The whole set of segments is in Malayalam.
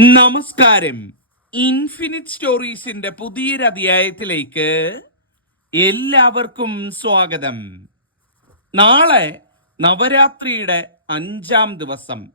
നമസ്കാരം. ഇൻഫിനിറ്റ് സ്റ്റോറീസിന്റെ പുതിയൊരു അധ്യായത്തിലേക്ക് എല്ലാവർക്കും സ്വാഗതം. നാളെ നവരാത്രിയുടെ അഞ്ചാം ദിവസം.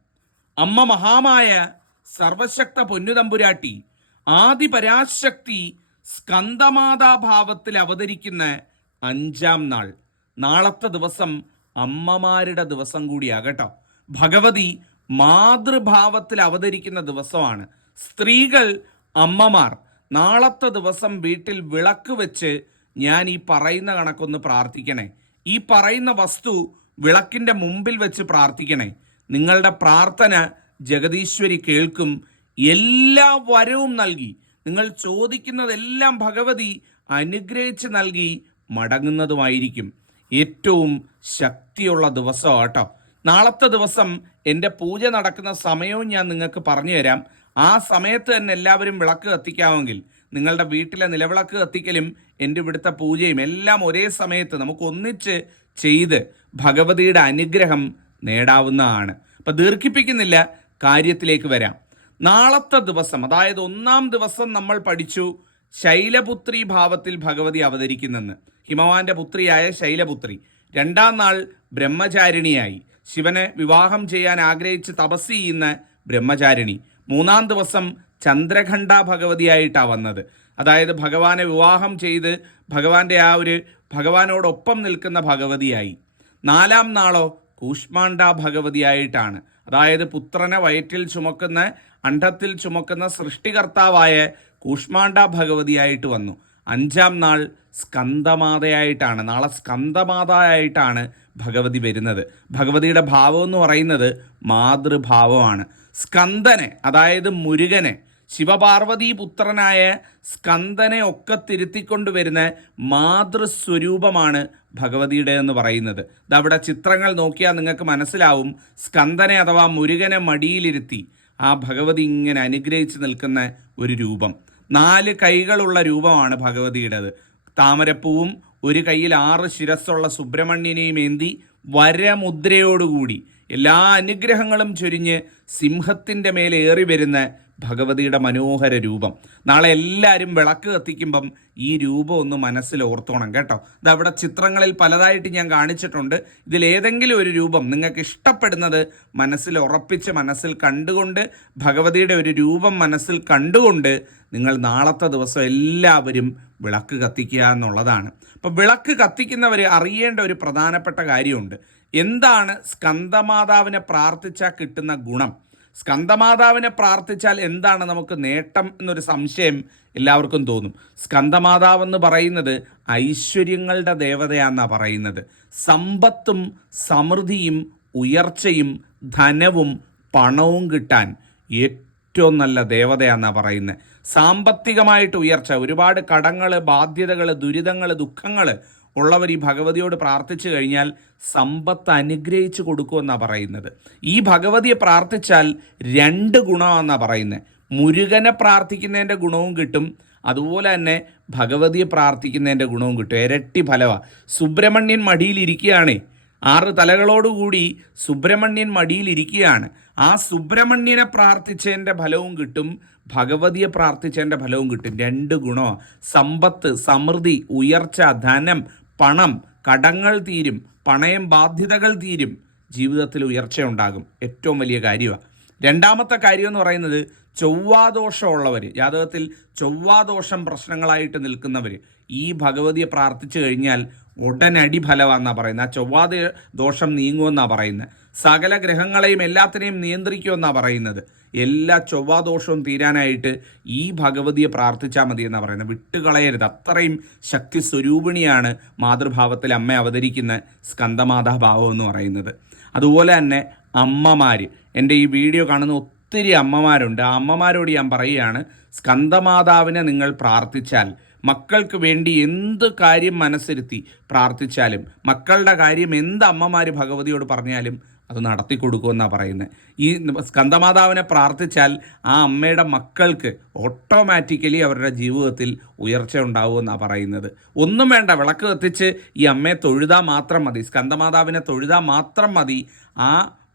അമ്മ മഹാമായ സർവശക്ത പൊന്നുതമ്പുരാട്ടി ആദിപരാശക്തി സ്കന്ദമാതാഭാവത്തിൽ അവതരിക്കുന്ന അഞ്ചാം നാൾ. നാളത്തെ ദിവസം അമ്മമാരുടെ ദിവസം കൂടിയാകട്ടോ ഭഗവതി മാതൃഭാവത്തിൽ അവതരിക്കുന്ന ദിവസമാണ്. സ്ത്രീകൾ അമ്മമാർ നാളത്തെ ദിവസം വീട്ടിൽ വിളക്ക് വെച്ച് ഞാൻ ഈ പറയുന്ന കണക്കൊന്ന് പ്രാർത്ഥിക്കണേ. ഈ പറയുന്ന വസ്തു വിളക്കിന്റെ മുമ്പിൽ വെച്ച് പ്രാർത്ഥിക്കണേ. നിങ്ങളുടെ പ്രാർത്ഥന ജഗതീശ്വരി കേൾക്കും. എല്ലാ വരവും നൽകി. നിങ്ങൾ ചോദിക്കുന്നതെല്ലാം ഭഗവതി അനുഗ്രഹിച്ച് നൽകി മടങ്ങുന്നതുമായിരിക്കും. ഏറ്റവും ശക്തിയുള്ള ദിവസം കേട്ടോ. നാളത്തെ ദിവസം എന്റെ പൂജ നടക്കുന്ന സമയവും ഞാൻ നിങ്ങൾക്ക് പറഞ്ഞു തരാം. ആ സമയത്ത് തന്നെ എല്ലാവരും വിളക്ക് കത്തിക്കാമെങ്കിൽ നിങ്ങളുടെ വീട്ടിലെ നിലവിളക്ക് കത്തിക്കലും എന്റെ ഇവിടുത്തെ പൂജയും എല്ലാം ഒരേ സമയത്ത് നമുക്ക് ഒന്നിച്ച് ചെയ്ത് ഭഗവതിയുടെ അനുഗ്രഹം നേടാവുന്നതാണ്. അപ്പം ദീർഘിപ്പിക്കുന്നില്ല കാര്യത്തിലേക്ക് വരാം. നാളത്തെ ദിവസം അതായത് ഒന്നാം ദിവസം നമ്മൾ പഠിച്ചു ശൈലപുത്രി ഭാവത്തിൽ ഭഗവതി അവതരിക്കുന്നെന്ന്. ഹിമവാന്റെ പുത്രിയായ ശൈലപുത്രി. രണ്ടാം നാൾ ബ്രഹ്മചാരിണിയായി. ശിവനെ വിവാഹം ചെയ്യാൻ ആഗ്രഹിച്ച് തപസ് ചെയ്യുന്ന ബ്രഹ്മചാരിണി. മൂന്നാം ദിവസം ചന്ദ്രഖണ്ഡ ഭഗവതിയായിട്ടാണ് വന്നത്. അതായത് ഭഗവാനെ വിവാഹം ചെയ്ത് ഭഗവാന്റെ ആ ഒരു ഭഗവാനോടൊപ്പം നിൽക്കുന്ന ഭഗവതിയായി. നാലാം നാളോ കൂഷ്മാണ്ഡ ഭഗവതിയായിട്ടാണ്. അതായത് പുത്രനെ വയറ്റിൽ ചുമക്കുന്ന അണ്ഡത്തിൽ ചുമക്കുന്ന സൃഷ്ടികർത്താവായ കൂഷ്മാണ്ഡ ഭഗവതിയായിട്ട് വന്നു. അഞ്ചാം നാൾ സ്കന്ദമാതയായിട്ടാണ്. നാളെ സ്കന്ദമാതയായിട്ടാണ് ഭഗവതി വരുന്നത്. ഭഗവതിയുടെ ഭാവം എന്ന് പറയുന്നത് മാതൃഭാവമാണ്. സ്കന്ദനെ അതായത് മുരുകനെ ശിവപാർവതി പുത്രനായ സ്കന്ദനെ ഒക്കെ തിരുത്തിക്കൊണ്ടുവരുന്ന മാതൃസ്വരൂപമാണ് ഭഗവതിയുടെ എന്ന് പറയുന്നത്. ഇതവിടെ ചിത്രങ്ങൾ നോക്കിയാൽ നിങ്ങൾക്ക് മനസ്സിലാവും. സ്കന്ദനെ അഥവാ മുരുകനെ മടിയിലിരുത്തി ആ ഭഗവതി ഇങ്ങനെ അനുഗ്രഹിച്ച് നിൽക്കുന്ന ഒരു രൂപം. നാല് കൈകളുള്ള രൂപമാണ് ഭഗവതിയുടേത്. താമരപ്പൂവും ഒരു കയ്യിൽ ആറ് ശിരസ്സുള്ള സുബ്രഹ്മണ്യനെയും ഏന്തി വരമുദ്രയോടുകൂടി എല്ലാ അനുഗ്രഹങ്ങളും ചൊരിഞ്ഞ് സിംഹത്തിന്റെ മേലെ ഏറി വരുന്ന ഭഗവതിയുടെ മനോഹര രൂപം. നാളെ എല്ലാവരും വിളക്ക് കത്തിക്കുമ്പം ഈ രൂപം ഒന്ന് മനസ്സിൽ ഓർത്തോണം കേട്ടോ. ഇത് അവിടെ ചിത്രങ്ങളിൽ പലതായിട്ട് ഞാൻ കാണിച്ചിട്ടുണ്ട്. ഇതിലേതെങ്കിലും ഒരു രൂപം നിങ്ങൾക്ക് ഇഷ്ടപ്പെടുന്നത് മനസ്സിൽ ഉറപ്പിച്ച് മനസ്സിൽ കണ്ടുകൊണ്ട് ഭഗവതിയുടെ ഒരു രൂപം മനസ്സിൽ കണ്ടുകൊണ്ട് നിങ്ങൾ നാളത്തെ ദിവസം എല്ലാവരും വിളക്ക് കത്തിക്കുക എന്നുള്ളതാണ്. അപ്പോൾ വിളക്ക് കത്തിക്കുന്നവർ അറിയേണ്ട ഒരു പ്രധാനപ്പെട്ട കാര്യമുണ്ട്. എന്താണ് സ്കന്ദമാതാവിനെ പ്രാർത്ഥിച്ചാൽ കിട്ടുന്ന ഗുണം? സ്കന്ദമാതാവിനെ പ്രാർത്ഥിച്ചാൽ എന്താണ് നമുക്ക് നേട്ടം എന്നൊരു സംശയം എല്ലാവർക്കും തോന്നും. സ്കന്ദമാതാവ് എന്ന് പറയുന്നത് ഐശ്വര്യങ്ങളുടെ ദേവതയാണെന്നാണ് പറയുന്നത്. സമ്പത്തും സമൃദ്ധിയും ഉയർച്ചയും ധനവും പണവും കിട്ടാൻ ഏറ്റവും നല്ല ദേവതയാണെന്നാണ് പറയുന്നത്. സാമ്പത്തികമായിട്ട് ഉയർച്ച ഒരുപാട് കടങ്ങൾ ബാധ്യതകൾ ദുരിതങ്ങൾ ദുഃഖങ്ങൾ ഉള്ളവർ ഈ ഭഗവതിയോട് പ്രാർത്ഥിച്ചു കഴിഞ്ഞാൽ സമ്പത്ത് അനുഗ്രഹിച്ചു കൊടുക്കുമെന്നാണ് പറയുന്നത്. ഈ ഭഗവതിയെ പ്രാർത്ഥിച്ചാൽ രണ്ട് ഗുണമാണെന്നാണ് പറയുന്നത് മുരുകനെ പ്രാർത്ഥിക്കുന്നതിന്റെ ഗുണവും കിട്ടും അതുപോലെ തന്നെ ഭഗവതിയെ പ്രാർത്ഥിക്കുന്നതിന്റെ ഗുണവും കിട്ടും. ഇരട്ടി ഫലമാണ് സുബ്രഹ്മണ്യൻ മടിയിലിരിക്കുകയാണേ ആറ് തലകളോടുകൂടി സുബ്രഹ്മണ്യൻ മടിയിലിരിക്കുകയാണ് ആ സുബ്രഹ്മണ്യനെ പ്രാർത്ഥിച്ചതിന്റെ ഫലവും കിട്ടും ഭഗവതിയെ പ്രാർത്ഥിച്ചതിന്റെ ഫലവും കിട്ടും. രണ്ട് ഗുണോ? സമ്പത്ത് സമൃദ്ധി ഉയർച്ച ധനം പണം. കടങ്ങൾ തീരും പണയം ബാധ്യതകൾ തീരും. ജീവിതത്തിൽ ഉയർച്ച ഉണ്ടാകും ഏറ്റവും വലിയ കാര്യമാണ് രണ്ടാമത്തെ കാര്യം എന്ന് പറയുന്നത് ചൊവ്വാദോഷമുള്ളവർ ജാതകത്തിൽ ചൊവ്വാദോഷം പ്രശ്നങ്ങളായിട്ട് നിൽക്കുന്നവർ ഈ ഭഗവതിയെ പ്രാർത്ഥിച്ചു കഴിഞ്ഞാൽ ഉടനടി ഫലമാണെന്നാണ് പറയുന്നത്. ആ ചൊവ്വാദ ദോഷം നീങ്ങുമെന്നാണ് പറയുന്നത്. സകല ഗ്രഹങ്ങളെയും എല്ലാത്തിനെയും നിയന്ത്രിക്കുമെന്നാണ് പറയുന്നത്. എല്ലാ ചൊവ്വാദോഷവും തീരാനായിട്ട് ഈ ഭഗവതിയെ പ്രാർത്ഥിച്ചാൽ മതി എന്നാണ് പറയുന്നത്. വിട്ടുകളയരുത്. അത്രയും ശക്തി സ്വരൂപിണിയാണ് മാതൃഭാവത്തിൽ അമ്മ അവതരിക്കുന്ന സ്കന്ദമാതാഭാവം എന്ന് പറയുന്നത്. അതുപോലെ തന്നെ അമ്മമാർ എന്റെ ഈ വീഡിയോ കാണുന്ന ഒത്തിരി അമ്മമാരുണ്ട്. ആ അമ്മമാരോട് ഞാൻ പറയുകയാണ് സ്കന്ദമാതാവിനെ നിങ്ങൾ പ്രാർത്ഥിച്ചാൽ മക്കൾക്ക് വേണ്ടി എന്ത് കാര്യം മനസ്സിരുത്തി പ്രാർത്ഥിച്ചാലും മക്കളുടെ കാര്യം എന്ത് അമ്മമാർ ഭഗവതിയോട് പറഞ്ഞാലും അത് നടത്തി കൊടുക്കുമെന്നാണ് പറയുന്നത്. ഈ സ്കന്ധമാതാവിനെ പ്രാർത്ഥിച്ചാൽ ആ അമ്മയുടെ മക്കൾക്ക് ഓട്ടോമാറ്റിക്കലി അവരുടെ ജീവിതത്തിൽ ഉയർച്ച ഉണ്ടാവുമെന്നാണ് പറയുന്നത്. ഒന്നും വേണ്ട വിളക്ക് കത്തിച്ച് ഈ അമ്മയെ തൊഴുതാ മാത്രം മതി സ്കന്ധമാതാവിനെ തൊഴുതാ മാത്രം മതി. ആ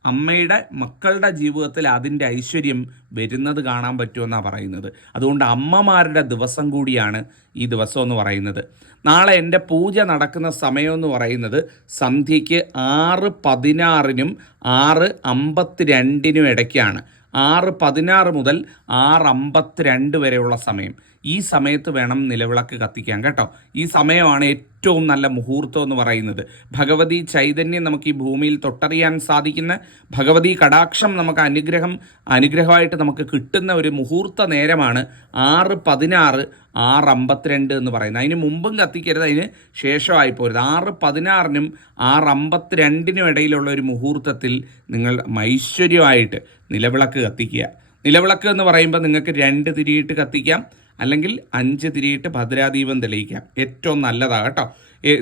അമ്മയുടെ മക്കളുടെ ജീവിതത്തിൽ അതിന്റെ ഐശ്വര്യം വരുന്നത് കാണാൻ പറ്റുമെന്നാണ് പറയുന്നത്. അതുകൊണ്ട് അമ്മമാരുടെ ദിവസം കൂടിയാണ് ഈ ദിവസം എന്ന് പറയുന്നത്. നാളെ എന്റെ പൂജ നടക്കുന്ന സമയമെന്ന് പറയുന്നത് സന്ധ്യയ്ക്ക് ആറ് പതിനാറിനും ആറ് അമ്പത്തിരണ്ടിനും ഇടയ്ക്കാണ്. ആറ് പതിനാറ് മുതൽ ആറ് അമ്പത്തിരണ്ട് വരെയുള്ള സമയം. ഈ സമയത്ത് വേണം നിലവിളക്ക് കത്തിക്കാൻ കേട്ടോ. ഈ സമയമാണ് ഏറ്റവും നല്ല മുഹൂർത്തം എന്ന് പറയുന്നത്. ഭഗവതി ചൈതന്യം നമുക്ക് ഈ ഭൂമിയിൽ തൊട്ടറിയാൻ സാധിക്കുന്ന ഭഗവതി കടാക്ഷം നമുക്ക് അനുഗ്രഹം അനുഗ്രഹമായിട്ട് നമുക്ക് കിട്ടുന്ന ഒരു മുഹൂർത്ത നേരമാണ് ആറ് പതിനാറ് ആറ് അമ്പത്തിരണ്ട് എന്ന് പറയുന്നത്. അതിന് മുമ്പും കത്തിക്കരുത് അതിന് ശേഷമായി പോരുത് ആറ് പതിനാറിനും ആറ് അമ്പത്തിരണ്ടിനും ഇടയിലുള്ള ഒരു മുഹൂർത്തത്തിൽ നിങ്ങൾ ഐശ്വര്യമായിട്ട് നിലവിളക്ക് കത്തിക്കുക. നിലവിളക്ക് എന്ന് പറയുമ്പോൾ നിങ്ങൾക്ക് രണ്ട് തിരിയിട്ട് കത്തിക്കാം അല്ലെങ്കിൽ അഞ്ച് തിരിയിട്ട് ഭദ്രാദീപം തെളിയിക്കാം. ഏറ്റവും നല്ലതാണ് കേട്ടോ.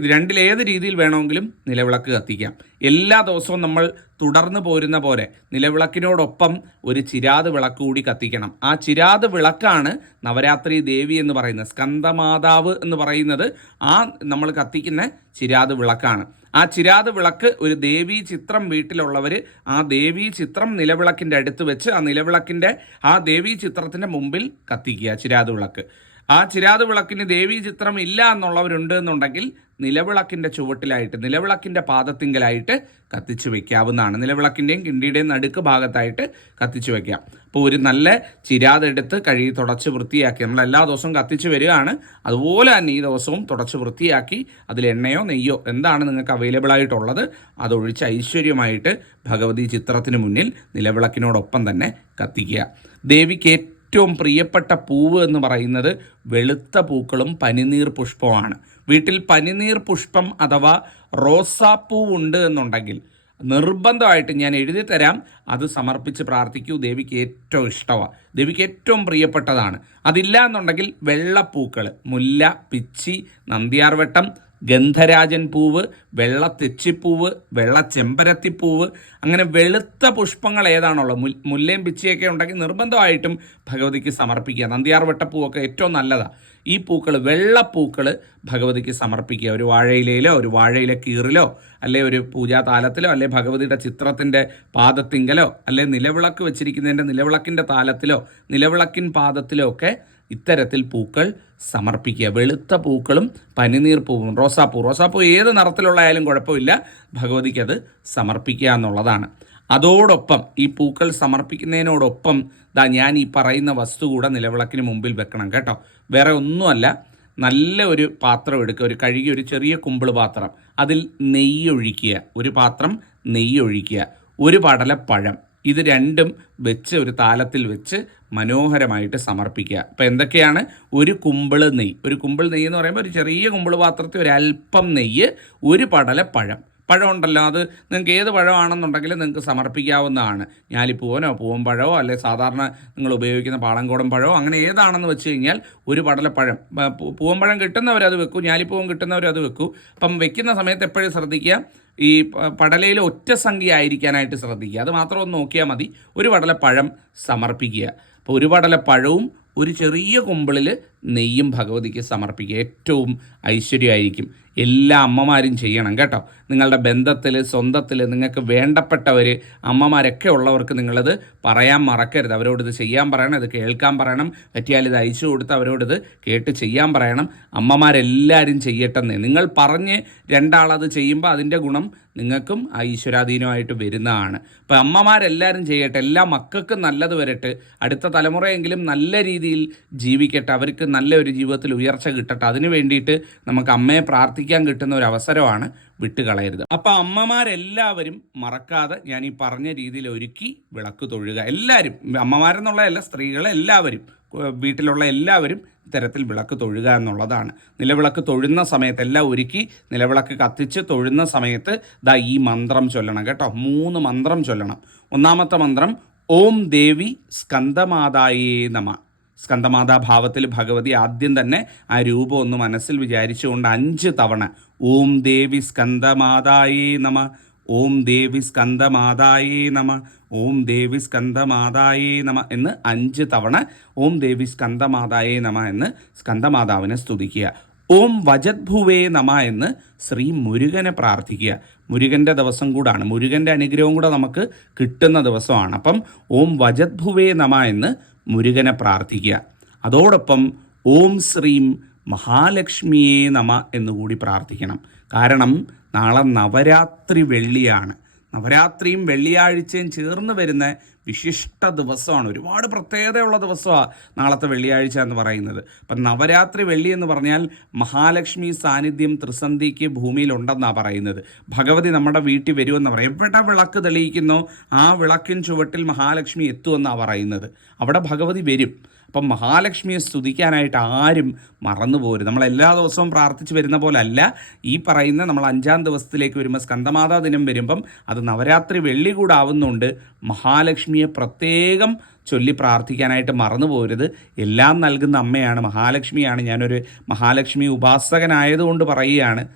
രണ്ടിലേത് രീതിയിൽ വേണമെങ്കിലും നിലവിളക്ക് കത്തിക്കാം. എല്ലാ ദിവസവും നമ്മൾ തുടർന്ന് പോരുന്ന പോലെ നിലവിളക്കിനോടൊപ്പം ഒരു ചിരാത് വിളക്ക് കൂടി കത്തിക്കണം. ആ ചിരാത് വിളക്കാണ് നവരാത്രി ദേവി എന്ന് പറയുന്നത്. സ്കന്ദമാതാവ് എന്ന് പറയുന്നത് ആ നമ്മൾ കത്തിക്കുന്ന ചിരാത് വിളക്കാണ്. ആ ചിരാത് വിളക്ക് ഒരു ദേവീ ചിത്രം വീട്ടിലുള്ളവർ ആ ദേവീ ചിത്രം നിലവിളക്കിന്റെ അടുത്ത് വെച്ച് ആ നിലവിളക്കിന്റെ ആ ദേവീ ചിത്രത്തിന്റെ മുമ്പിൽ കത്തിക്കുക ചിരാത് വിളക്ക്. ആ ചിരാത് വിളക്കിന് ദേവീ ചിത്രം ഇല്ല എന്നുള്ളവരുണ്ട് എന്നുണ്ടെങ്കിൽ നിലവിളക്കിന്റെ ചുവട്ടിലായിട്ട് നിലവിളക്കിന്റെ പാദത്തിങ്കലായിട്ട് കത്തിച്ചു വയ്ക്കാവുന്നതാണ് നിലവിളക്കിന്റെയും കിണ്ടിയുടെയും നടുക്ക് ഭാഗത്തായിട്ട് കത്തിച്ചു വയ്ക്കാം അപ്പോൾ ഒരു നല്ല ചിരാതെടുത്ത് കഴുകി തുടച്ച് വൃത്തിയാക്കി നമ്മൾ എല്ലാ ദിവസവും കത്തിച്ച് വരികയാണ്. അതുപോലെ തന്നെ ഈ ദിവസവും തുടച്ച് വൃത്തിയാക്കി അതിൽ എണ്ണയോ നെയ്യോ എന്താണ് നിങ്ങൾക്ക് അവൈലബിൾ ആയിട്ടുള്ളത് അതൊഴിച്ച് ഐശ്വര്യമായിട്ട് ഭഗവതി ചിത്രത്തിന് മുന്നിൽ നിലവിളക്കിനോടൊപ്പം തന്നെ കത്തിക്കുക. ദേവിക്ക് ഏറ്റവും പ്രിയപ്പെട്ട പൂവ് എന്ന് പറയുന്നത് വെളുത്ത പൂക്കളും പനിനീർ പുഷ്പമാണ് വീട്ടിൽ പനിനീർ പുഷ്പം അഥവാ റോസാപ്പൂ ഉണ്ട് എന്നുണ്ടെങ്കിൽ നിർബന്ധമായിട്ട് ഞാൻ എഴുതി തരാം. അത് സമർപ്പിച്ച് പ്രാർത്ഥിക്കൂ. ദേവിക്ക് ഏറ്റവും ഇഷ്ടമാണ് ദേവിക്ക് ഏറ്റവും പ്രിയപ്പെട്ടതാണ്. അതില്ല എന്നുണ്ടെങ്കിൽ വെള്ളപ്പൂക്കൾ മുല്ല പിച്ചി നന്ദിയാർവട്ടം ഗന്ധരാജൻ പൂവ് വെള്ള തെച്ചിപ്പൂവ് വെള്ള ചെമ്പരത്തിപ്പൂവ് അങ്ങനെ വെളുത്ത പുഷ്പങ്ങൾ ഏതാണുള്ളത്? മുൽ മുല്ലയും പിച്ചിയൊക്കെ ഉണ്ടെങ്കിൽ നിർബന്ധമായിട്ടും ഭഗവതിക്ക് സമർപ്പിക്കുക. നന്ദിയാർവട്ടപ്പൂവൊക്കെ ഏറ്റവും നല്ലതാണ് ഈ പൂക്കൾ വെള്ളപ്പൂക്കൾ ഭഗവതിക്ക് സമർപ്പിക്കുക. ഒരു വാഴയിലയിലോ ഒരു വാഴയില കീറിലോ അല്ലെ ഒരു പൂജാതാലത്തിലോ അല്ലെ ഭഗവതിയുടെ ചിത്രത്തിന്റെ പാദത്തിങ്കലോ അല്ലെ നിലവിളക്ക് വെച്ചിരിക്കുന്നതിന്റെ നിലവിളക്കിന്റെ താലത്തിലോ നിലവിളക്കിൻ പാദത്തിലോ ഒക്കെ ഇത്തരത്തിൽ പൂക്കൾ സമർപ്പിക്കുക. വെളുത്ത പൂക്കളും പനിനീർ പൂവും. റോസാപ്പൂ. റോസാപ്പൂ ഏത് നിറത്തിലുള്ളതായാലും കുഴപ്പമില്ല. ഭഗവതിക്ക് അത് സമർപ്പിക്കുക എന്നുള്ളതാണ്. അതോടൊപ്പം ഈ പൂക്കൾ സമർപ്പിക്കുന്നതിനോടൊപ്പം ദാ ഞാൻ ഈ പറയുന്ന വസ്തു കൂടെ നിലവിളക്കിന് മുമ്പിൽ വെക്കണം കേട്ടോ. വേറെ ഒന്നുമല്ല. നല്ല ഒരു പാത്രം എടുക്കുക. ഒരു കഴുകി ഒരു ചെറിയ കുമ്പിൾ പാത്രം. അതിൽ നെയ്യ് ഒഴിക്കുക ഒരു പാത്രം നെയ്യ് ഒഴിക്കുക ഒരു പടല പഴം ഇത് രണ്ടും വെച്ച് ഒരു താലത്തിൽ വെച്ച് മനോഹരമായിട്ട് സമർപ്പിക്കുക. അപ്പോൾ എന്തൊക്കെയാണ്? ഒരു കുമ്പിൾ നെയ്യ്. ഒരു കുമ്പിൾ നെയ്യ് എന്ന് പറയുമ്പോൾ ഒരു ചെറിയ കുമ്പിൾ പാത്രത്തിൽ ഒരു അല്പം നെയ്യ് ഒരു പടല പഴം. പഴം ഉണ്ടല്ലോ അത് നിങ്ങൾക്ക് ഏത് പഴമാണെന്നുണ്ടെങ്കിൽ നിങ്ങൾക്ക് സമർപ്പിക്കാവുന്നതാണ്. ഞാലിപ്പൂവനോ പൂവമ്പഴമോ അല്ലെ സാധാരണ നിങ്ങൾ ഉപയോഗിക്കുന്ന പാളങ്കോടൻ പഴമോ അങ്ങനെ ഏതാണെന്ന് വെച്ച് കഴിഞ്ഞാൽ ഒരു പടലപ്പഴം പൂവൻ പഴം കിട്ടുന്നവരത് വെക്കൂ ഞാലിപ്പൂവൻ കിട്ടുന്നവരത് വെക്കൂ. അപ്പം വെക്കുന്ന സമയത്ത് എപ്പോഴും ശ്രദ്ധിക്കുക ഈ പടലയിൽ ഒറ്റ സംഖ്യ ആയിരിക്കാനായിട്ട് ശ്രദ്ധിക്കുക. അത് മാത്രം ഒന്ന് നോക്കിയാൽ മതി. ഒരു പടലപ്പഴം സമർപ്പിക്കുക. അപ്പോൾ ഒരു പടലപ്പഴവും ഒരു ചെറിയ കുമ്പിളിൽ നെയ്യും ഭഗവതിക്ക് സമർപ്പിക്കുക. ഏറ്റവും ഐശ്വര്യമായിരിക്കും. എല്ലാ അമ്മമാരും ചെയ്യണം കേട്ടോ. നിങ്ങളുടെ ബന്ധത്തിൽ സ്വന്തത്തിൽ നിങ്ങൾക്ക് വേണ്ടപ്പെട്ടവർ അമ്മമാരൊക്കെ ഉള്ളവർക്ക് നിങ്ങളത് പറയാൻ മറക്കരുത്. അവരോട് ഇത് ചെയ്യാൻ പറയണം ഇത് കേൾക്കാൻ പറയണം. പറ്റിയാൽ ഇത് അയച്ചു കൊടുത്ത് അവരോടിത് കേട്ട് ചെയ്യാൻ പറയണം. അമ്മമാരെല്ലാവരും ചെയ്യട്ടെന്നേ. നിങ്ങൾ പറഞ്ഞ് രണ്ടാളത് ചെയ്യുമ്പോൾ അതിന്റെ ഗുണം നിങ്ങൾക്കും ആ ഈശ്വരാധീനമായിട്ട് വരുന്നതാണ്. അപ്പോൾ അമ്മമാരെല്ലാവരും ചെയ്യട്ടെ. എല്ലാ മക്കൾക്കും നല്ലത് വരട്ടെ. അടുത്ത തലമുറയെങ്കിലും നല്ല രീതിയിൽ ജീവിക്കട്ടെ. അവർക്ക് നല്ല ഒരു ജീവിതത്തിൽ ഉയർച്ച കിട്ടട്ടെ. അതിന് വേണ്ടിയിട്ട് നമുക്ക് അമ്മയെ പ്രാർത്ഥിക്കാൻ കിട്ടുന്ന ഒരു അവസരമാണ് വിട്ടുകളയരുത്. അപ്പോൾ അമ്മമാരെല്ലാവരും മറക്കാതെ ഞാൻ ഈ പറഞ്ഞ രീതിയിൽ ഒരുക്കി വിളക്ക് തൊഴുക. എല്ലാവരും അമ്മമാരെന്നുള്ളതല്ല സ്ത്രീകളെ എല്ലാവരും വീട്ടിലുള്ള എല്ലാവരും ഇത്തരത്തിൽ വിളക്ക് തൊഴുക എന്നുള്ളതാണ്. നിലവിളക്ക് തൊഴുന്ന സമയത്ത് എല്ലാം ഒരുക്കി നിലവിളക്ക് കത്തിച്ച് തൊഴുന്ന സമയത്ത് ദാ ഈ മന്ത്രം ചൊല്ലണം കേട്ടോ. മൂന്ന് മന്ത്രം ചൊല്ലണം. ഒന്നാമത്തെ മന്ത്രം ഓം ദേവി സ്കന്ദമാതായേ നമ. സ്കന്ദമാതാ ഭാവത്തിൽ ഭഗവതി ആദ്യം തന്നെ ആ രൂപം ഒന്ന് മനസ്സിൽ വിചാരിച്ചുകൊണ്ട് അഞ്ച് തവണ ഓം ദേവി സ്കന്ദമാതായേ നമ ഓം ദേവി സ്കന്ദമാതായേ നമ ഓം ദേവി സ്കന്ദമാതായേ നമ എന്ന് അഞ്ച് തവണ ഓം ദേവി സ്കന്ദമാതായേ നമ എന്ന് സ്കന്ദമാതാവിനെ സ്തുതിക്കുക. ഓം വജദ്ഭുവേ നമ എന്ന് ശ്രീ മുരുകനെ പ്രാർത്ഥിക്കുക. മുരുകന്റെ ദിവസം കൂടാണ്. മുരുകന്റെ അനുഗ്രഹം കൂടെ നമുക്ക് കിട്ടുന്ന ദിവസമാണ്. അപ്പം ഓം വജദ്ഭുവേ നമ എന്ന് മുരുകനെ പ്രാർത്ഥിക്കുക. അതോടൊപ്പം ഓം ശ്രീം മഹാലക്ഷ്മിയെ നമ എന്നുകൂടി പ്രാർത്ഥിക്കണം. കാരണം നാളെ നവരാത്രി വെള്ളിയാണ്. നവരാത്രിയും വെള്ളിയാഴ്ചയും ചേർന്ന് വരുന്ന വിശിഷ്ട ദിവസമാണ്. ഒരുപാട് പ്രത്യേകതയുള്ള ദിവസമാണ് നാളത്തെ വെള്ളിയാഴ്ച എന്ന് പറയുന്നത്. അപ്പം നവരാത്രി വെള്ളി എന്ന് പറഞ്ഞാൽ മഹാലക്ഷ്മി സാന്നിധ്യം ത്രിസന്ധിക്ക് ഭൂമിയിലുണ്ടെന്നാണ് പറയുന്നത്. ഭഗവതി നമ്മുടെ വീട്ടിൽ വരുമെന്ന് പറയും. എവിടെ വിളക്ക് തെളിയിക്കുന്നോ ആ വിളക്കിൻ ചുവട്ടിൽ മഹാലക്ഷ്മി എത്തുമെന്നാണ് പറയുന്നത്. അവിടെ ഭഗവതി വരും. അപ്പം മഹാലക്ഷ്മിയെ സ്തുതിക്കാനായിട്ട് ആരും മറന്നു പോരും നമ്മൾ എല്ലാ ദിവസവും പ്രാർത്ഥിച്ച് വരുന്ന പോലെ അല്ല ഈ പറയുന്ന നമ്മൾ അഞ്ചാം ദിവസത്തിലേക്ക് വരുമ്പോൾ സ്കന്ദമാതാ ദിനം വരുമ്പം അത് നവരാത്രി വെള്ളി കൂടാവുന്നുണ്ട്. മഹാലക്ഷ്മിയെ പ്രത്യേകം ചൊല്ലി പ്രാർത്ഥിക്കാനായിട്ട് മറന്നു പോരുത്. എല്ലാം നൽകുന്ന അമ്മയാണ് മഹാലക്ഷ്മിയാണ്. ഞാനൊരു മഹാലക്ഷ്മി ഉപാസകനായതുകൊണ്ട് പറയുകയാണ്.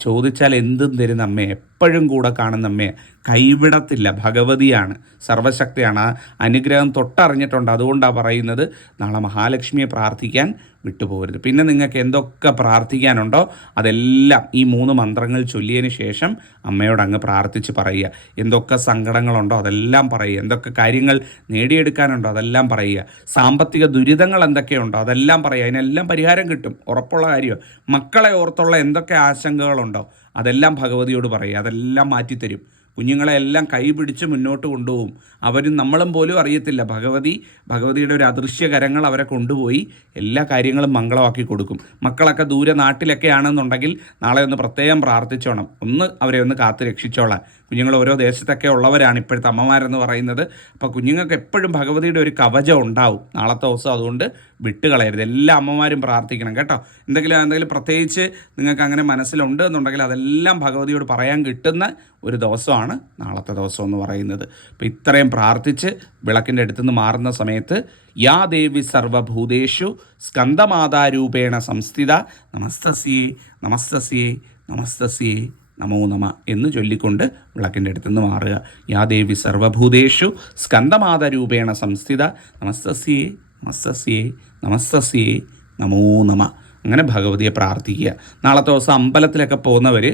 ചോദിച്ചാൽ എന്തും തരുന്ന അമ്മയെ എപ്പോഴും കൂടെ കാണുന്ന അമ്മയെ. കൈവിടത്തില്ല. ഭഗവതിയാണ്. സർവശക്തിയാണ്. ആ അനുഗ്രഹം തൊട്ടറിഞ്ഞിട്ടുണ്ട്. അതുകൊണ്ടാണ് പറയുന്നത് നാളെ മഹാലക്ഷ്മിയെ പ്രാർത്ഥിക്കാൻ വിട്ടുപോകരുത്. പിന്നെ നിങ്ങൾക്ക് എന്തൊക്കെ പ്രാർത്ഥിക്കാനുണ്ടോ അതെല്ലാം ഈ മൂന്ന് മന്ത്രങ്ങൾ ചൊല്ലിയതിന് ശേഷം അമ്മയോട് അങ്ങ് പ്രാർത്ഥിച്ച് പറയുക. എന്തൊക്കെ സങ്കടങ്ങളുണ്ടോ അതെല്ലാം പറയുക. എന്തൊക്കെ കാര്യങ്ങൾ നേടിയെടുക്കാനുണ്ടോ അതെല്ലാം പറയുക. സാമ്പത്തിക ദുരിതങ്ങൾ എന്തൊക്കെയുണ്ടോ അതെല്ലാം പറയുക. അതിനെല്ലാം പരിഹാരം കിട്ടും. ഉറപ്പുള്ള കാര്യമാണ്. മക്കളെ ഓർത്തുള്ള എന്തൊക്കെ ആശങ്കകളുണ്ടോ അതെല്ലാം ഭഗവതിയോട് പറയുക അതെല്ലാം മാറ്റിത്തരും. കുഞ്ഞുങ്ങളെ എല്ലാം കൈപിടിച്ച് മുന്നോട്ട് കൊണ്ടുപോകും. അവരും നമ്മളും പോലും അറിയത്തില്ല. ഭഗവതി ഭഗവതിയുടെ ഒരു അദൃശ്യ കരങ്ങൾ അവരെ കൊണ്ടുപോയി എല്ലാ കാര്യങ്ങളും മംഗളമാക്കി കൊടുക്കും. മക്കളൊക്കെ ദൂരെ നാട്ടിലൊക്കെ ആണെന്നുണ്ടെങ്കിൽ നാളെ ഒന്ന് പ്രത്യേകം പ്രാർത്ഥിച്ചോണം. ഒന്ന് അവരെ ഒന്ന് കാത്തു രക്ഷിച്ചോളാം കുഞ്ഞുങ്ങൾ ഓരോ ദേശത്തൊക്കെ ഉള്ളവരാണ് ഇപ്പോഴത്തെ അമ്മമാരെന്ന് പറയുന്നത്. അപ്പോൾ കുഞ്ഞുങ്ങൾക്ക് എപ്പോഴും ഭഗവതിയുടെ ഒരു കവചം ഉണ്ടാവും. നാളത്തെ ദിവസം അതുകൊണ്ട് വിട്ടുകളയരുത്. എല്ലാ അമ്മമാരും പ്രാർത്ഥിക്കണം കേട്ടോ. എന്തെങ്കിലും എന്തെങ്കിലും പ്രത്യേകിച്ച് നിങ്ങൾക്ക് അങ്ങനെ മനസ്സിലുണ്ട് എന്നുണ്ടെങ്കിൽ അതെല്ലാം ഭഗവതിയോട് പറയാൻ കിട്ടുന്ന ഒരു ദിവസമാണ്. നാളത്തെ ദിവസം എന്ന് പറയുന്നത്. അപ്പോൾ ഇത്രയും പ്രാർത്ഥിച്ച് വിളക്കിന്റെ അടുത്തുനിന്ന് മാറുന്ന സമയത്ത് യാ ദേവി സർവഭൂതേഷു സ്കന്ദമാതാരൂപേണ സംസ്ഥിത നമസ്തസ്യേ നമസ്തസ്യേ നമസ്തസ്യേ നമോ നമ എന്ന് ചൊല്ലിക്കൊണ്ട് വിളക്കിന്റെ അടുത്തുനിന്ന് മാറുക. യാ ദേവി സർവഭൂതേഷു സ്കന്ദമാതാരൂപേണ സംസ്ഥിത നമസ്തസ്യേ നമസ്തസ്യേ നമസ്തസ്യേ നമോ നമ അങ്ങനെ ഭഗവതിയെ പ്രാർത്ഥിക്കുക. നാളത്തെ ദിവസം അമ്പലത്തിലൊക്കെ പോകുന്നവർ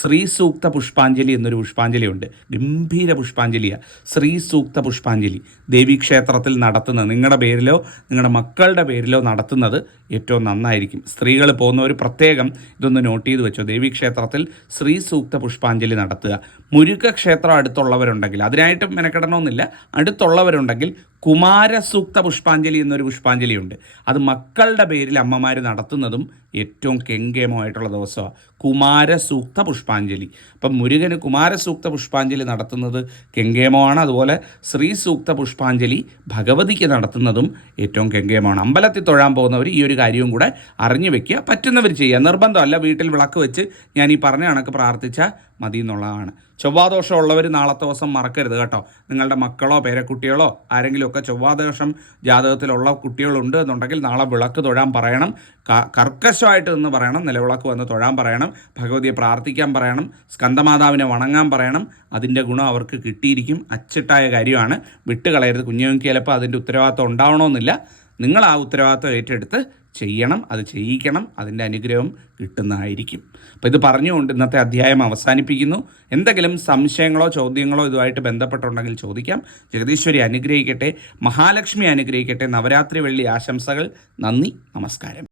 ശ്രീ സൂക്ത പുഷ്പാഞ്ജലി എന്നൊരു പുഷ്പാഞ്ജലി ഉണ്ട് ഗംഭീര പുഷ്പാഞ്ജലിയാണ് ശ്രീ സൂക്ത പുഷ്പാഞ്ജലി. ദേവീക്ഷേത്രത്തിൽ നടത്തുന്നത് നിങ്ങളുടെ പേരിലോ നിങ്ങളുടെ മക്കളുടെ പേരിലോ നടത്തുന്നത് ഏറ്റവും നന്നായിരിക്കും. സ്ത്രീകൾ പോകുന്നവർ പ്രത്യേകം ഇതൊന്ന് നോട്ട് ചെയ്ത് വെച്ചോ. ദേവീക്ഷേത്രത്തിൽ ശ്രീ സൂക്ത പുഷ്പാഞ്ജലി നടത്തുക. മുരുകക്ഷേത്രം അടുത്തുള്ളവരുണ്ടെങ്കിൽ അതിനായിട്ട് മെനക്കെടണമെന്നില്ല. അടുത്തുള്ളവരുണ്ടെങ്കിൽ കുമാരസൂക്ത പുഷ്പാഞ്ജലി എന്നൊരു പുഷ്പാഞ്ജലിയുണ്ട്. അത് മക്കളുടെ പേരിൽ അമ്മമാർ നടത്തുന്നതും ഏറ്റവും കെങ്കേമമായിട്ടുള്ള ദിവസമാണ്. കുമാരസൂക്ത പുഷ്പാഞ്ജലി. അപ്പം മുരുകന് കുമാരസൂക്ത പുഷ്പാഞ്ജലി നടത്തുന്നത് കെങ്കേമമാണ്. അതുപോലെ ശ്രീ സൂക്ത പുഷ്പാഞ്ജലി ഭഗവതിക്ക് നടത്തുന്നതും ഏറ്റവും കെങ്കേമമാണ്. അമ്പലത്തിൽ തൊഴാൻ പോകുന്നവർ ഈ ഒരു കാര്യവും കൂടെ അറിഞ്ഞു വെക്കുക. പറ്റുന്നവർ ചെയ്യുക. നിർബന്ധമല്ല വീട്ടിൽ വിളക്ക് വെച്ച് ഞാൻ ഈ പറഞ്ഞ കണക്ക് പ്രാർത്ഥിച്ചാൽ മതി എന്നുള്ളതാണ് ചൊവ്വാദോഷമുള്ളവർ നാളത്തെ ദിവസം മറക്കരുത് കേട്ടോ. നിങ്ങളുടെ മക്കളോ പേരക്കുട്ടികളോ ആരെങ്കിലുമൊക്കെ ചൊവ്വാദോഷം ജാതകത്തിലുള്ള കുട്ടികളുണ്ട് എന്നുണ്ടെങ്കിൽ നാളെ വിളക്ക് തൊഴാൻ പറയണം. ക- കർക്കശമായിട്ട് നിന്ന് പറയണം നിലവിളക്ക് വന്ന് തൊഴാൻ പറയണം ഭഗവതിയെ പ്രാർത്ഥിക്കാൻ പറയണം സ്കന്ദമാതാവിനെ വണങ്ങാൻ പറയണം അതിന്റെ ഗുണം അവർക്ക് കിട്ടിയിരിക്കും. അച്ചിട്ടായ കാര്യമാണ്. വിട്ടുകളയരുത്. കുഞ്ഞുങ്ങൾക്ക് ചിലപ്പോൾ അതിന്റെ ഉത്തരവാദിത്വം ഉണ്ടാവണമെന്നില്ല. നിങ്ങൾ ആ ഉത്തരവാദിത്വം ഏറ്റെടുത്ത് ചെയ്യണം അത് ചെയ്യിക്കണം അതിന്റെ അനുഗ്രഹം കിട്ടുന്നതായിരിക്കും. അപ്പോൾ ഇത് പറഞ്ഞുകൊണ്ട് ഇന്നത്തെ അധ്യായം അവസാനിപ്പിക്കുന്നു. എന്തെങ്കിലും സംശയങ്ങളോ ചോദ്യങ്ങളോ ഇതുമായിട്ട് ബന്ധപ്പെട്ടുണ്ടെങ്കിൽ ചോദിക്കാം. ജഗദീശ്വരി അനുഗ്രഹിക്കട്ടെ മഹാലക്ഷ്മി അനുഗ്രഹിക്കട്ടെ നവരാത്രി വെള്ളി ആശംസകൾ. നന്ദി നമസ്കാരം.